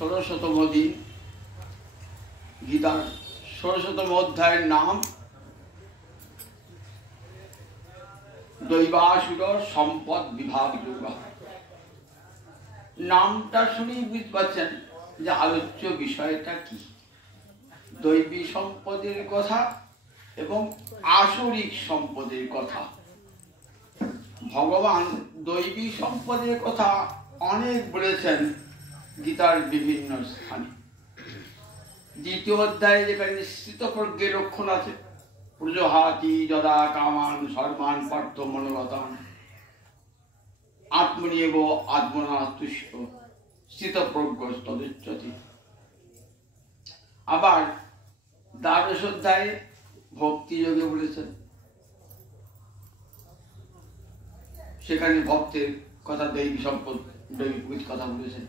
ষোড়শতম দিন, গীতার ষোড়শতম অধ্যায়ের নাম দৈবাসুর সম্পদ বিভাগ যোগ। নামটা শুনেই বুঝতে পারছেন যে আলোচ্য বিষয়টা কি। দৈবী সম্পদের কথা এবং আসরিক সম্পদের কথা। ভগবান দৈবী সম্পদের কথা অনেক বলেছেন গীতার বিভিন্ন স্থানে। দ্বিতীয় অধ্যায়ে যেখানে নিশ্চিত প্রজ্ঞের লক্ষণ আছে, প্রজহাতি যদা কামান সর্বান পার্থ মনোরতান আত্মনিয়েব আত্মনা তুষ্ট স্থিতপ্রজ্ঞ তদুচ্যতি। আবার দ্বাদশ অধ্যায়ে ভক্তি যোগে বলেছেন, সেখানে ভক্তের কথা দৈবী সম্পদ দৈবিক কথা বলেছেন।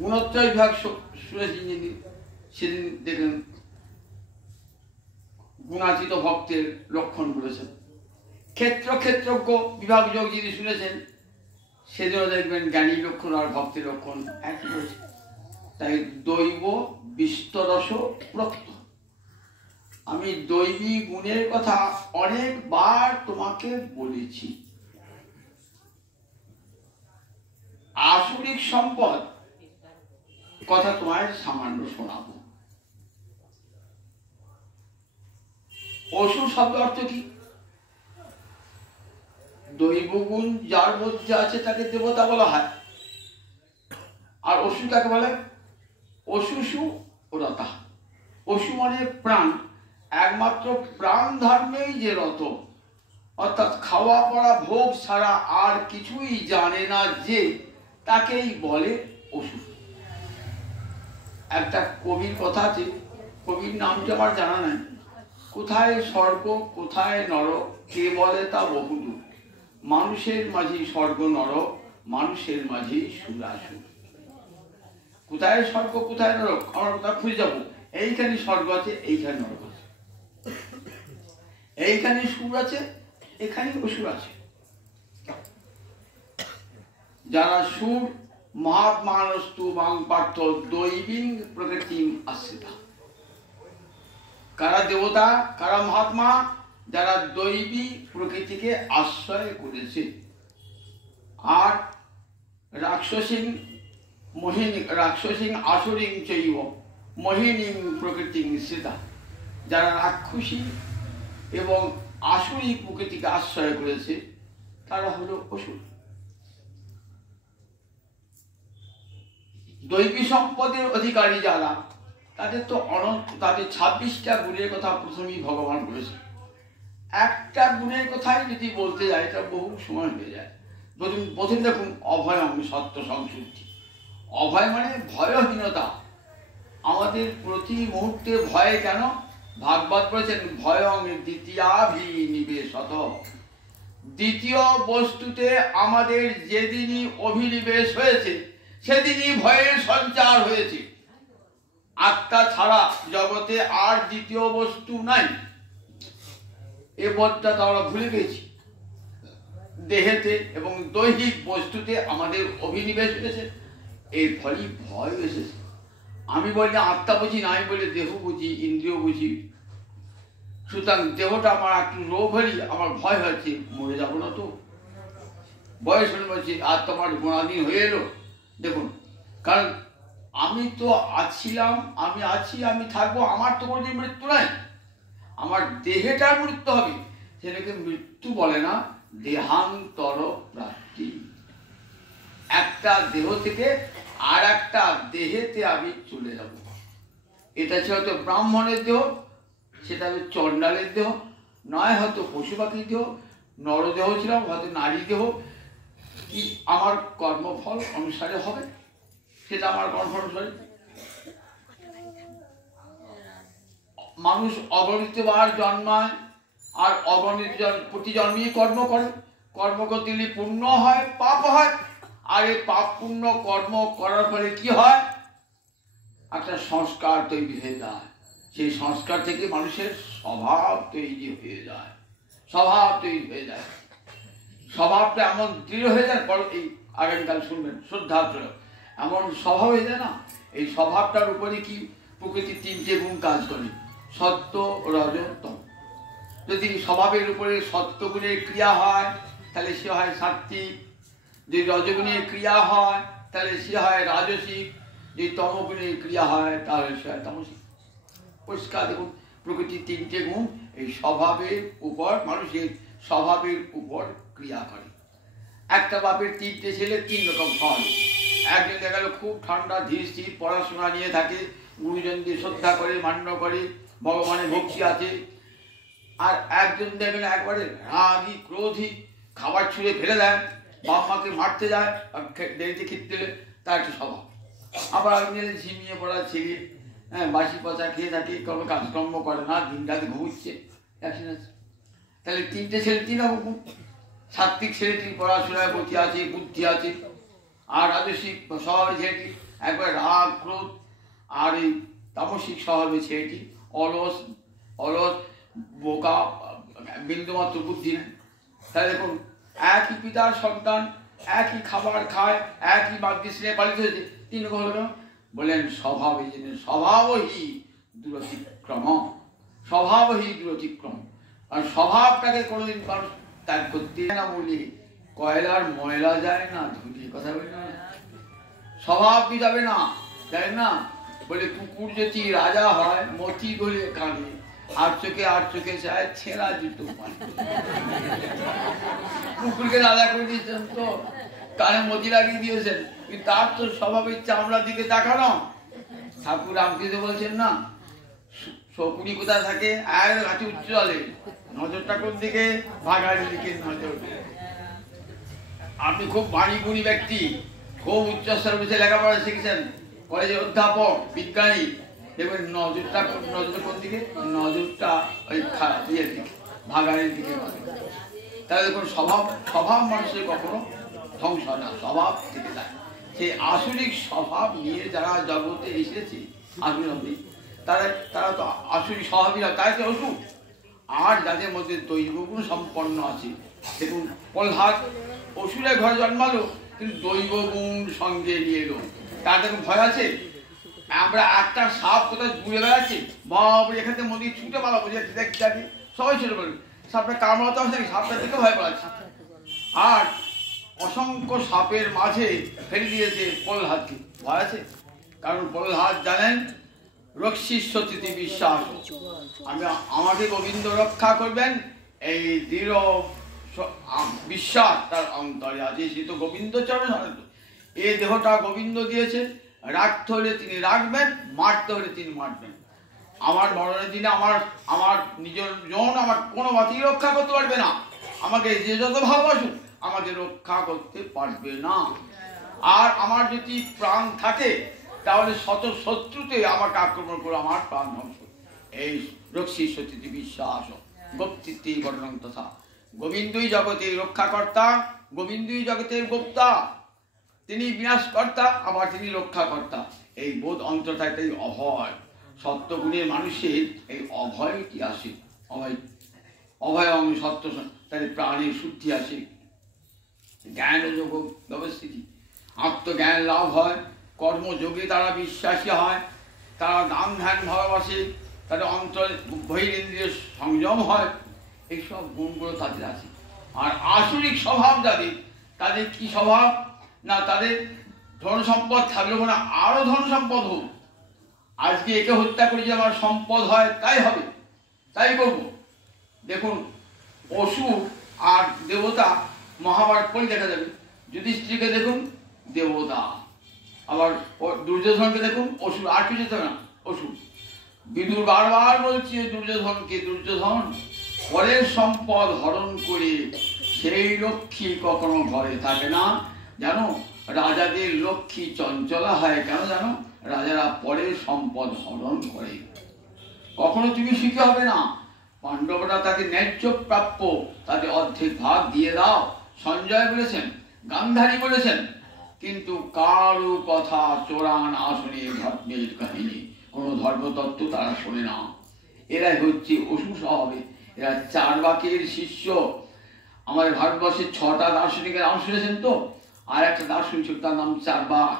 গুণত্রয় বিভাগ শুনেছেন যিনি, সেদিন দেখেন গুণাতীত ভক্তের লক্ষণ বলেছেন। ক্ষেত্র ক্ষেত্রজ্ঞ বিভাগ যোগ যিনি শুনেছেন, সেদিনও দেখবেন জ্ঞানী লক্ষণ আর ভক্তের লক্ষণ একই রয়েছে। তাই দৈব বিস্তরস প্রক্ত। আমি দৈবী গুণের কথা অনেকবার তোমাকে বলেছি। আসরিক সম্পদ কথা তোমায় সামান্য শোনাবো। অসুর শব্দ অর্থ কি? দৈব গুণ যার মধ্যে আছে তাকে দেবতা বলা হয়। আর অসুর কাকে বলে? অসুষু রতা। অসু মানে প্রাণ, একমাত্র প্রাণ ধর্মেই যে রত, অর্থাৎ খাওয়া পড়া ভোগ ছাড়া আর কিছুই জানে না, যে তাকেই বলে অসুর। একটা কবির কথা আছে, কবির নামটা আমার জানা নাই। কোথায় স্বর্গ কোথায় নরক কে বলে তা বহুদূর, মানুষের মাঝে স্বর্গ নরক মানুষের মাঝে সুরাসুর। কোথায় স্বর্গ কোথায় নরক আমরা কোথায় খুঁজে যাবো? এইখানে স্বর্গ আছে, এইখানে নরক আছে, এইখানে সুর আছে, এখানে অসুর আছে। যারা সুর মহাত্মানস্তু বাং পার্থ দৈবী প্রকৃতি আশ্রিতা। কারা দেবতা কারা মহাত্মা? যারা দৈবী প্রকৃতিকে আশ্রয় করেছে। আর রাক্ষসিং মোহিনী রাক্ষসিং আসুরিং চৈব মোহিনী প্রকৃতি শ্রিতা। যারা রাক্ষসী এবং আসুরি প্রকৃতিকে আশ্রয় করেছে তারা হলো অসুর। দৈবী সম্পদের অধিকারী যারা, তাদের তো অনন্ত, তাদের 26টা গুণের কথা প্রথমেই ভগবান বলেছে। একটা গুণের কথাই যদি বলতে যায় এটা বহু সময় হয়ে যায়। প্রথম দেখুন অভয়ং সত্য সংশুদ্ধি। অভয় মানে ভয়হীনতা। আমাদের প্রতি মুহূর্তে ভয় কেন? ভাগবত বলেছেন ভয়ং দ্বিতীয়াভিনিবেশত। দ্বিতীয় বস্তুতে আমাদের যেদিনই অভিনিবেশ হয়েছে সেদিনই ভয়ের সঞ্চার হয়েছে। আত্মা ছাড়া জগতে আর দ্বিতীয় বস্তু নাই, এ বোধটা তো আমরা ভুলে গেছি। দেহেতে এবং দৈহিক বস্তুতে আমাদের অভিনিবেশ হয়েছে, এর ফলেই ভয় এসেছে। আমি বলি আত্মা বুঝি না, আমি বলি দেহ বুঝি, ইন্দ্রিয় বুঝি। সুতরাং দেহটা আমার একটু রোগ হলি আমার ভয় হয়েছে, মরে যাবো না তো? বয়স হলে বলছি আর তোমার গুণাধীন হয়ে এলো। দেখুন, কারণ আমি তো আছিলাম, আমি আছি, আমি থাকবো, আমার তো কোনোদিন মৃত্যু নাই। আমার দেহেটার মৃত্যু হবে, সেটাকে মৃত্যু বলে না, দেহান্তর প্রাপ্তি। একটা দেহ থেকে আর একটা দেহেতে আমি চলে যাব। এটা ছিল হয়তো ব্রাহ্মণের দেহ, সেটা হবে চণ্ডালের দেহ, নয় হয়তো পশু পাখির দেহ, নরদেহ ছিলাম, হয়তো নারী দেহ। কি আমার কর্মফল অনুসারে হবে, সেটা আমার কর্মফল অনুসারে। মানুষ অগণিত বার জন্মায় আর অগণিত প্রতি জন্মেই কর্ম করে। কর্ম করতে গেলে পুণ্য হয় পাপ হয়, আর এই পাপ পুণ্য কর্ম করার ফলে কি হয়? একটা সংস্কার তৈরি হয়ে যায়। সেই সংস্কার থেকে মানুষের স্বভাব তৈরি হয়ে যায়। স্বভাব তৈরি হয়ে যায়, স্বভাবটা এমন দৃঢ় হয়ে যায়। এই আগামীকাল শুনবেন শ্রদ্ধার্থ এমন স্বভাব হয়ে যায় না। এই স্বভাবটার উপরে কি প্রকৃতির তিনটে গুণ কাজ করে, সত্য, রজ, তম। যদি স্বভাবের উপরে সত্যগুণের ক্রিয়া হয় তাহলে সে হয় সাত্ত্বিক, যদি রজগুণের ক্রিয়া হয় তাহলে সে হয় রাজসিক, যদি তমগুণের ক্রিয়া হয় তাহলে সে হয় তামসিক। পরিষ্কার দেখুন, প্রকৃতির তিনটে গুণ এই স্বভাবের উপর, মানুষের স্বভাবের উপর ক্রিয়া করে। একটা বাপের তিনটে ছেলে তিন রকম ফল। একজন দেখা গেল খুব ঠান্ডা ধীর স্থির, পড়াশোনা নিয়ে থাকে, গুরুজনদের শ্রদ্ধা করে, মান্য করে, ভগবানের ভক্তি আছে। আর একজন দেখবেন একবারে রাগী ক্রোধী, খাবার ছুঁড়ে ফেলে দেয়, বাপ মাকে মারতে যায়, দেরিতে খেতে দিলে, তার একটা স্বভাব। আবার একজন ঝিমিয়ে পড়া ছেলে, হ্যাঁ, বাসি পচা খেয়ে থাকে, কোনো কাজকর্ম করে না, দিন রাতে ঘুমুচ্ছে, অ্যাকশন আছে। তাহলে তিনটে ছেলে তিন রকম। সাত্বিক ছেলেটির পড়াশোনায় গতি আছে, বুদ্ধি আছে, আর রাজসিক স্বভাবের ছেলেটি একবার রাগ ক্রোধ, আর এই তামসিক স্বভাবের ছেলেটি অলস অলস বোকা, বিন্দুমাত্র বুদ্ধি নেই। তাহলে দেখুন, একই পিতার সন্তান, একই খাবার খায়, একই বাগ্যে পালিত হয়েছে, তিন রকম হলো কেন? বললেন স্বভাব। এই জন্য স্বভাবই দূরতিক্রম, স্বভাবই দূরতিক্রম। আর স্বভাবটাকে কোনোদিন মানুষ ত্যাগ করতে না। বলি কয়লার ময়লা যায় না ধুলিয়ে, কথা বলি না, স্বভাব কি যাবে না, তাই না? বলে কুকুর যদি রাজা হয় মতি গলে কানে, আর চোখে চায় ছেঁড়া জুতো পায়। কুকুরকে রাজা করে দিয়েছেন তো, কানে মতি লাগিয়ে দিয়েছেন, কিন্তু তার তো স্বভাবের চামড়ার দিকে তাকানো। ঠাকুর রামকৃষ্ণ বলছেন না, শকুনি কোথায় থাকে? আর গাছে উচ্চ জলে, নজরটা কোন দিকে? ভাগাড়ির দিকে নজর। আপনি খুব বাণী গুণী ব্যক্তি, খুব উচ্চস্তর বিষয়ে লেখাপড়া শিখেছেন, কলেজের অধ্যাপক, বিজ্ঞানী, দেখবেন নজরটা কোন দিকে? নজরটা ওই ইয়ের দিকে, ভাগাড়ির দিকে। তাহলে দেখুন, স্বভাব মানুষের কখনো ধ্বংস হয় না, স্বভাব থেকে যায়। সেই আসরিক স্বভাব নিয়ে যারা জগতে এসেছে আগ্রহী, তারা তো আসরিক স্বভাবই না, তাই তো অসুখ। আর যাদের মধ্যে দৈবগুণ সম্পন্ন আছে, দেখুন প্রহ্লাদ অসুরের ঘরে জন্মালো, কিন্তু দৈবগুণ সঙ্গে নিয়ে এলো, তার দেখুন ভয় আছে। আমরা একটা সাপ কোথায় ঘুরে বেড়াচ্ছি, বাবরে এখান থেকে মন্দির ছুটে পালা বুঝে দেখি, সবাই ছেড়ে বলবে সাপটা কামড়াতে আসে, সাপটা থেকে ভয় পাচ্ছে। আর অসংখ্য সাপের মাঝে ফেলে দিয়েছে প্রহ্লাদকে, ভয় আছে। কারণ প্রহ্লাদ জানেন রক্ষী সতীতি বিশ্বাস, আমাকে গোবিন্দ রক্ষা করবেন, এই দৃঢ় বিশ্বাস তার অন্তরে আছে। সে তো গোবিন্দ চরণ, এই দেহটা গোবিন্দ দিয়েছে, রাখতে হলে তিনি রাখবেন, মারতে হলে তিনি মারবেন। আমার মরণের দিনে আমার নিজের জন আমার কোনো বাতিল রক্ষা করতে পারবে না। আমাকে যে যত ভালোবাসুন আমাকে রক্ষা করতে পারবে না। আর আমার যদি প্রাণ থাকে তাহলে শত শত্রুতে আমাকে আক্রমণ করে আমার প্রাণ ধ্বংস। এই রক্ষী সতীতি বিশ্বাস গোপ্তিত্বে বর্ণন তথা। গোবিন্দই জগতের রক্ষাকর্তা, গোবিন্দই জগতের গোপ্তা, তিনি বিনাশকর্তা, আবার তিনি রক্ষাকর্তা। এই বোধ অন্তর থাকতে অভয় সত্যগুণের মানুষের এই অভয়টি আসে। অভয় অঙ্গ সত্য, তাদের প্রাণের শুদ্ধি আসে, জ্ঞান যোগ ব্যবস্থিতি, আত্মজ্ঞান লাভ হয়, কর্মযোগে তারা বিশ্বাসী হয়, তারা দান ধ্যান ভালোবাসে, তাদের অন্তর বহিরেন্দ্রিয় সংযম হয়, এইসব গুণগুলো তাদের আছে। আর আসরিক স্বভাব যাদের, তাদের কি স্বভাব না, তাদের ধন সম্পদ থাকলেও না আরো ধন সম্পদ হোক, আজকে একে হত্যা করে যে আমার সম্পদ হয় তাই হবে, তাই করব। দেখুন অসুর আর দেবতা মহাভারত পড়ে দেখা যাবে। যুধিষ্ঠিরকে দেখুন দেবতা, আবার দুর্যোধনকে দেখুন অসুর, আর কিছু না অসুর। বিদুর বারবার বলছে দুর্যোধনকে, দুর্যোধন পরের সম্পদ হরণ করে সেই লক্ষ্মী কখনো ঘরে থাকে না জানো। রাজাদের লক্ষ্মী চঞ্চলা হয় কেন জানো? রাজারা পরের সম্পদ হরণ করে। কখনো তুমি সুখী হবে না। পাণ্ডবরা তাদের ন্যায্য প্রাপ্য, তাদের অর্ধেক ভাগ দিয়ে দাও, সঞ্জয় বলেছেন, গান্ধারী বলেছেন, কিন্তু কারো কথা চোরান আসনে ধর্মের কাহিনী, কোনো ধর্মতত্ত্ব তারা শোনে না। এরাই হচ্ছে অসুর স্বভাবে, এরা চার্বাকের শিষ্য। আমাদের ভারতবর্ষের 6টা দার্শনিকের নাম শুনেছেন তো? আর একটা দার্শনিক তার নাম চার্বাক।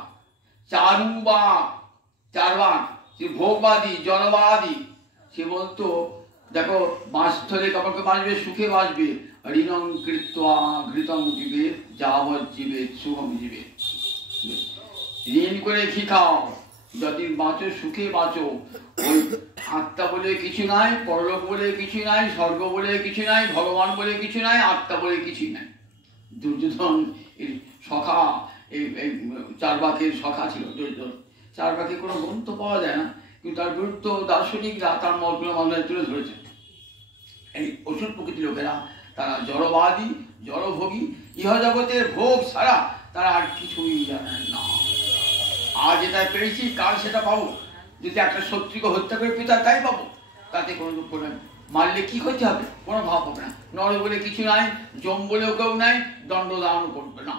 চারবাক সে ভোগবাদী জনবাদী, সে বলতো দেখো বাঁশ ধরে কাপড়কে বাঁচবে, সুখে বাঁচবে, ঋণং কৃত্বা ঘৃতং জীবে যাবৎ জীবে শুভম জীবে, ঋণ করে ঘি খাও, যদি বাঁচো সুখে বাঁচো। ওই আত্মা বলে কিছু নাই, পরলোক বলে কিছু নাই, স্বর্গ বলে কিছু নাই, ভগবান বলে কিছু নাই, আত্মা বলে কিছুই নাই। দুর্যোধন এর সখা, এই চারবাকের সখা ছিল দুর্যোধন। চারবাকে কোনো গ্রন্থ পাওয়া যায় না, কিন্তু তার গুরুত্ব দার্শনিকরা তার মতগুলো মামলায় তুলে ধরেছে। এই অসুর প্রকৃতির লোকেরা তারা জড়বাদী, জড়ভোগী, ইহজগতের ভোগ ছাড়া তারা আর কিছুই জানেন না। আজ এটা পেয়েছি, কাল সেটা পাবো। যদি একটা শত্রুকে হত্যা করে পিতা তাই পাবো, তাতে কোনো দুঃখ নেই। মারলে কি ক্ষতি হবে? কোনো ভাব হবে না। নর বলে কিছু নাই, যম বলেও কেউ নাই, দণ্ডদান করবে না।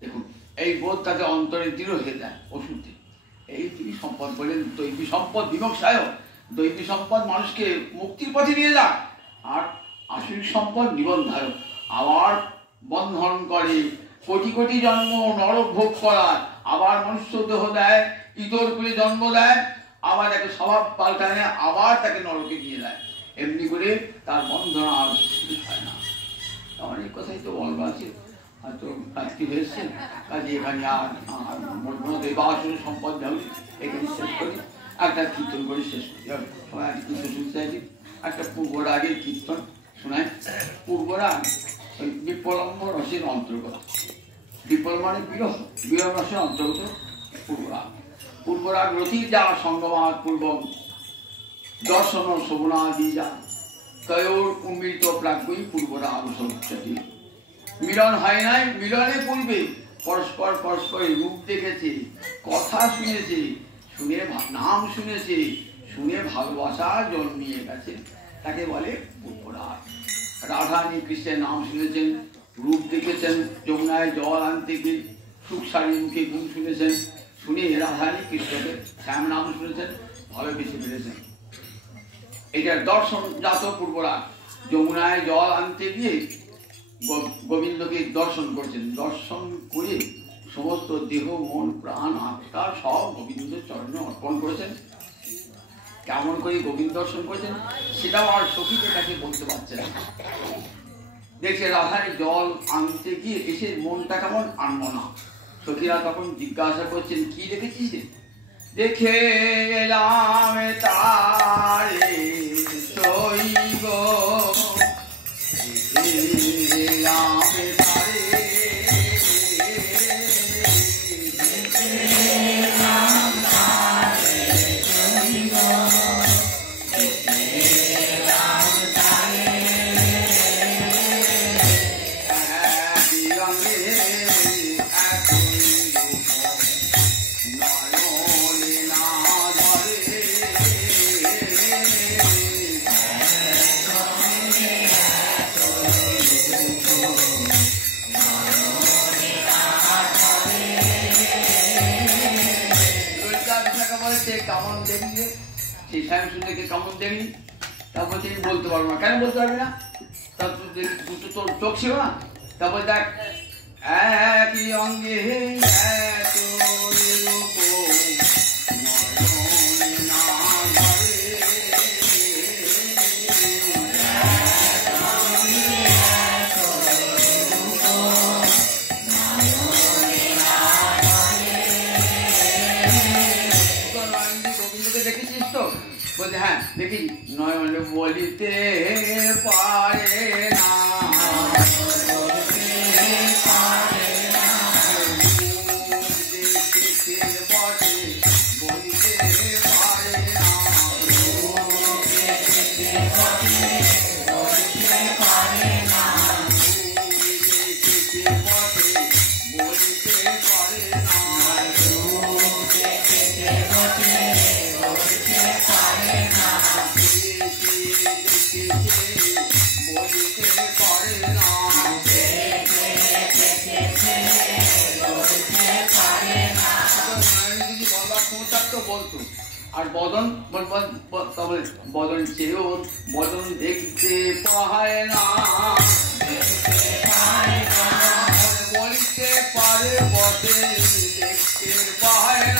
দেখুন এই বোধ তাকে অন্তরে দৃঢ় হয়ে দেয় ওষুধে। এই তিনি সম্পদ বলেন দৈবী সম্পদ বিমোক্ষায়। দৈবী সম্পদ মানুষকে মুক্তির পথে নিয়ে যায়, আর আসরিক সম্পদ নিবন্ধায়, আবার বন্ধন করে, কোটি কোটি জন্ম নরক ভোগ করায়, আবার মনুষ্য দেহ দেয়, ইতর করে জন্ম দেয়, আবার তাকে স্বভাব পাল্টায়, আবার তাকে নরকে নিয়ে দেয়। এমনি করে তার বন্ধন আর শেষ হয় না। আমার এই কথাই তো বলবো আছে, হয়তো রাত্রি হয়েছে, কাজে এখানে আর দেবাসুর সম্পদ যাবে, এখানে শেষ করি। একটা কীর্তন করে শেষ করি। সবাই আগে কীর্তন শুনতে চাইছি। একটা পূর্বরাগের কীর্তন শোনায়। পূর্বরাগ ওই বিপ্লম্ব রসের অন্তর্গত। বিপ্লব মানে বিরহ, বিরহ রসের অন্তর্গত পূর্বরাগ। পূর্বরাগ রতির যা সঙ্গমাত পূর্বক দর্শন শোভনাদি যা তয়োর উন্মিলিত প্রাজ্ঞই পূর্বরাগ সৌচ্ছতি। মিলন হয় নাই, মিলনের পূর্বে পরস্পর পরস্পরের রূপ দেখেছে, কথা শুনেছে, শুনে নাম শুনেছে, শুনে ভালোবাসা জন্মিয়ে গেছে, তাকে বলে পূর্বরাগ। রাধারানী কৃষ্ণের নাম শুনেছেন, রূপ দেখেছেন, যমুনায় জল আনতে গিয়ে সুখসারী মুখে গুণ শুনেছেন, শুনে রাধারানী কৃষ্ণকে শ্যাম নাম শুনেছেন, ভালোবেসে ফেলেছেন। এটার দর্শন জাত পূর্বরাগ। যমুনায় জল আনতে গিয়ে গোবিন্দকে দর্শন করছেন, দর্শন করে সমস্ত দেহ মন প্রাণ আত্মা সব গোবিন্দের চরণে অর্পণ করেছেন। কেমন করে গোবিন্দ দর্শন করেছেন সেটাও আর সখীদের কাছে বলতে পারছে না। দেখছে রাধায় জল আনতে গিয়ে এসে মনটা কেমন আনবো না। সখীরা তখন জিজ্ঞাসা করছেন, কি দেখেছিস? দেখে এলাম তারে সইব, কেমন দেখলি? সেই শ্যাম সুন্দরকে কেমন দেখলি? তারপর তিনি বলতে পারবো না। কেন বলতে পারবি না? তারপর দুটো তোর চোখ ছিল না। তারপর দেখ, একই অঙ্গে দেখেছিস তো? বলছে হ্যাঁ দেখি। নয়ন বলিতে পারে না, বলতো। আর বদন বদন চেয়েও বদন দেখতে পায় না, বলতে পারে বটে দেখতে পায় না।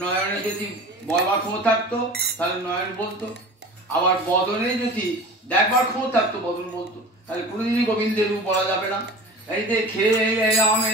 নয়নে যদি বলবার ক্ষমতা থাকতো তাহলে নয়ন বলতো, আবার বদনে যদি দেখবার ক্ষমতা থাকতো বদন বলতো, তাহলে কোনোদিনই গোবিন্দের রূপ বলা যাবে না। এই দেখে রামে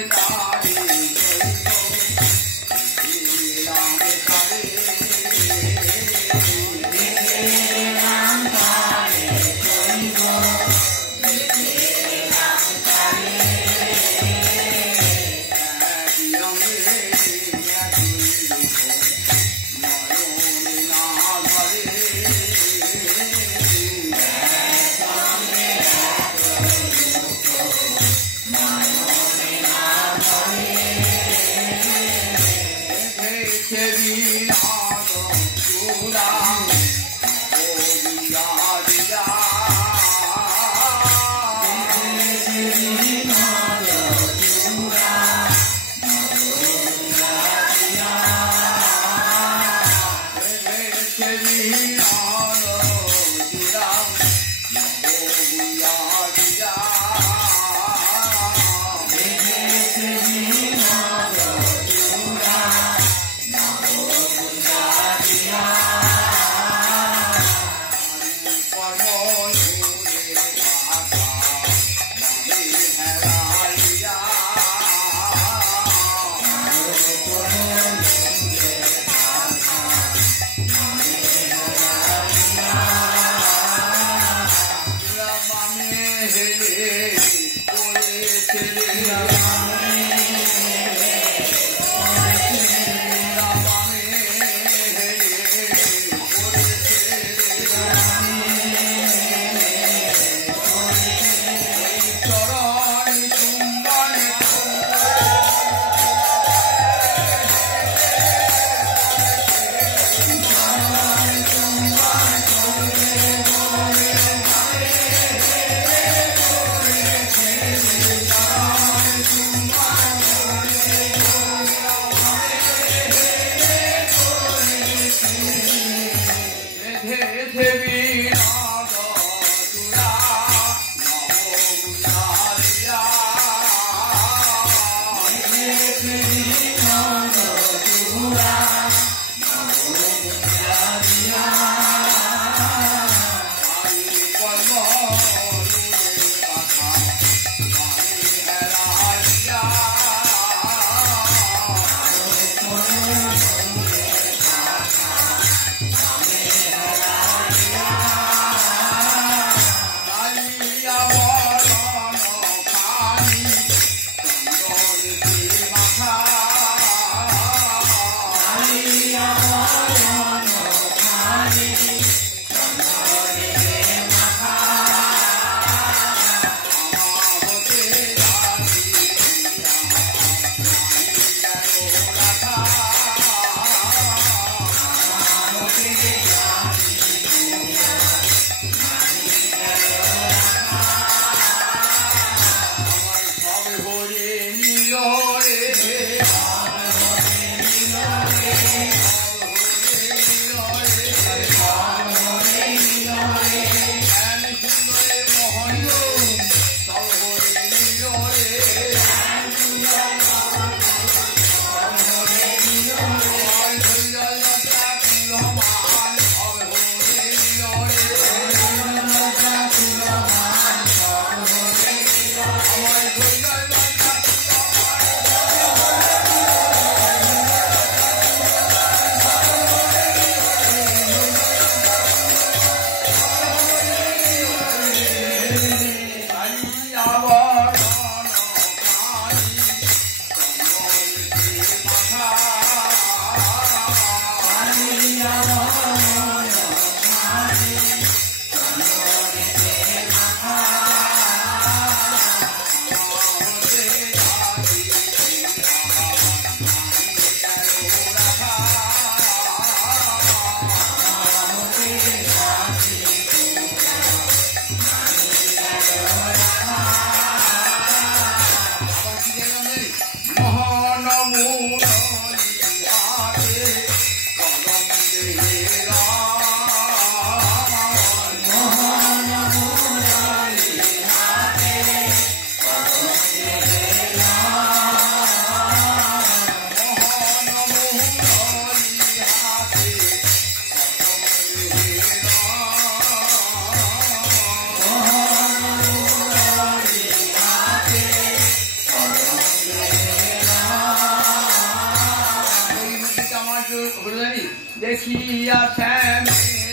বলি দেখিয়া শ্যামের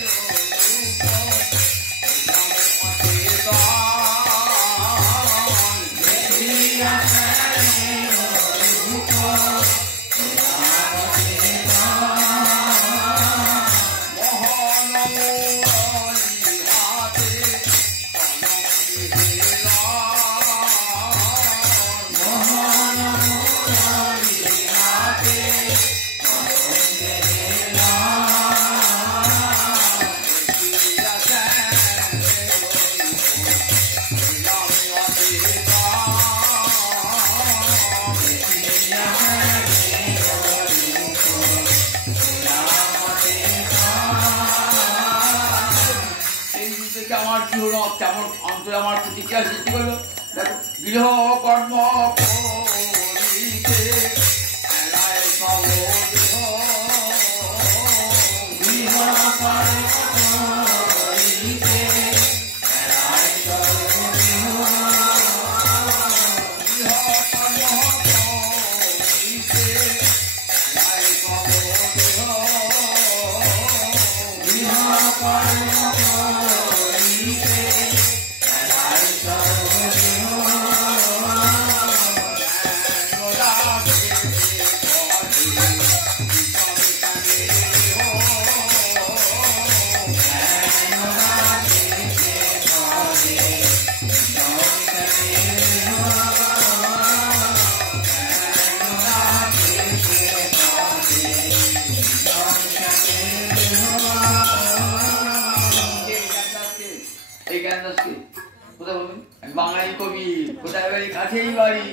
আমার কি হলো কেমন অন্তরে আমার প্রতিক্রিয়া সৃষ্টি করলো দেখো গৃহ কর্ম করিতে বাঙালি কবি কোথায় বাড়ি কাছেই বাড়ি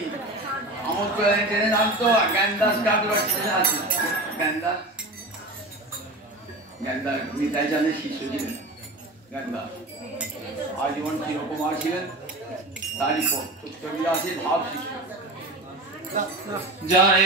আমার ট্রেনে নামতো জ্ঞানদাস কাকুর স্টেশন আছে জ্ঞানদাস জ্ঞানদাস নিতাই চাঁদের শিষ্য ছিলেন জ্ঞানদাস আজীবন চিরকুমার ছিলেন তারই সত্যবিরাসী ভাব শিষ্য জয়